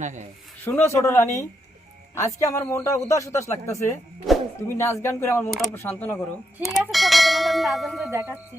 হ্যাঁ। শুনো ছোট রানী আজকে আমার মনটা উদাস উদাস লাগতেছে। তুমি নাচ গান করে আমার মনটা সান্ত্বনা করো। ঠিক আছে দেখাচ্ছি।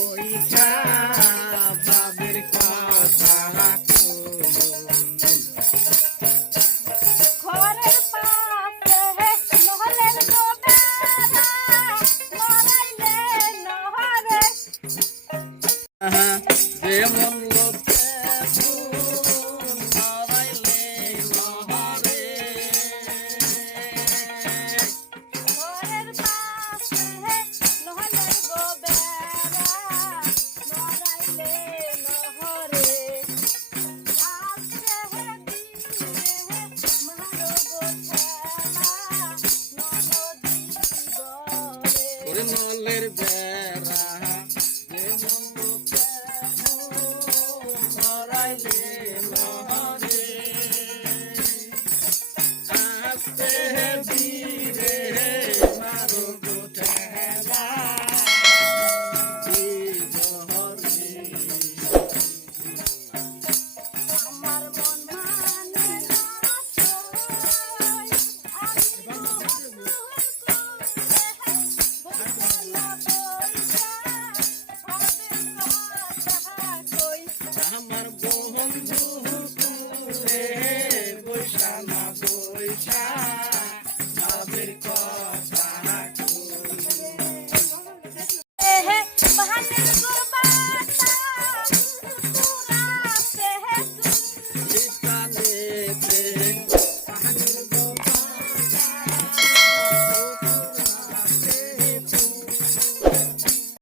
Uh-huh. Yeah,